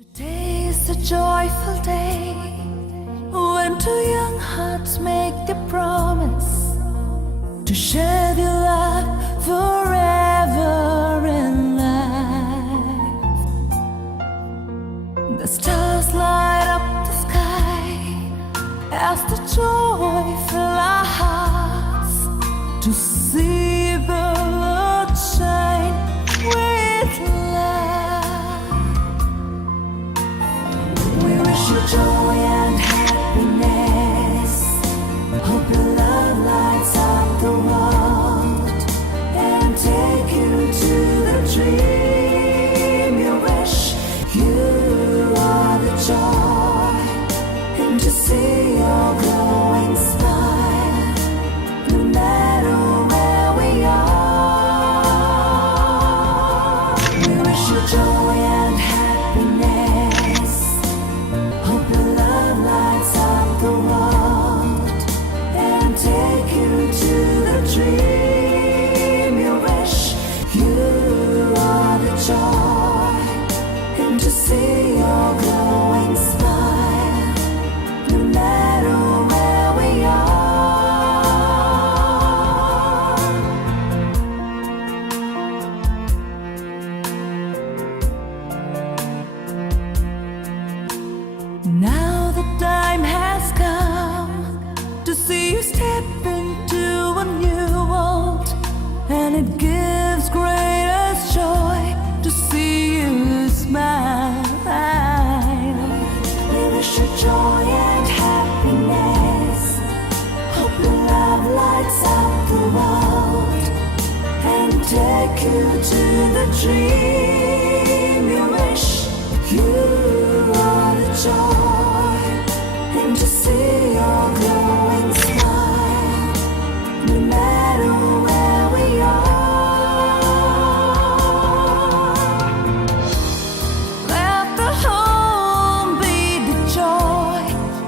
Today is a joyful day when two young hearts make the promise to share their love forever in life. The stars light up the sky as the joy fill our hearts to see the Lord shine with love. We wish you joy and happiness. Hope your love lights up the world and take you to the dream you wish. You are the joy, and to see your glowing smile, no matter where we are. We wish you joy and happiness. Hope your love lights up the world and take you to the dream you wish. You are the joy, and to see your glowing smile, no matter where we are. Now the time has come to see you step into a new world, and it gives greatest joy to see you smile. We wish you joy and happiness. Hope your love lights up the world and take you to the dream you wish. You are the joy, and to see your glowing smile, no matter where we are. Let the home be the joy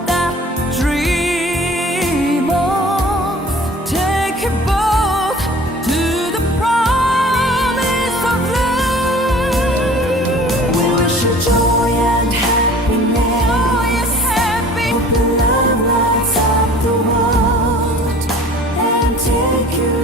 that dream of. Take you both to the promise of love. We wish you joy and happiness. Hope your love lights up the world and take you